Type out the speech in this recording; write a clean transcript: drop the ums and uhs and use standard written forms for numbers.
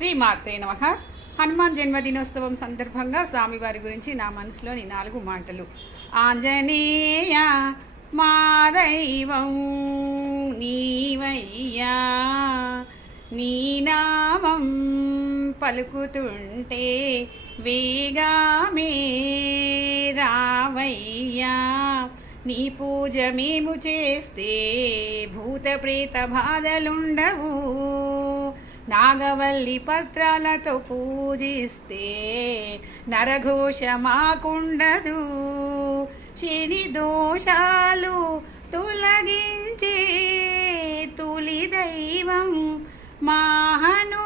శ్రీమాత్రే నమః. హనుమాన్ జన్మదినోత్సవం సందర్భంగా స్వామివారి గురించి నా మనసులోని 4 మాటలు. ఆంజనేయ మా దైవం నీవయ్యా, నీ నామం పలుకుతుంటే వేగామే రావయ్యా, నీ పూజ మేము చేస్తే భూత ప్రేత బాధలుండవు, నాగవల్లి పత్రాలతో పూజిస్తే నరఘోష మాకుండదు, శని దోషాలు తొలగించే తొలి దైవం మా హనుమాన్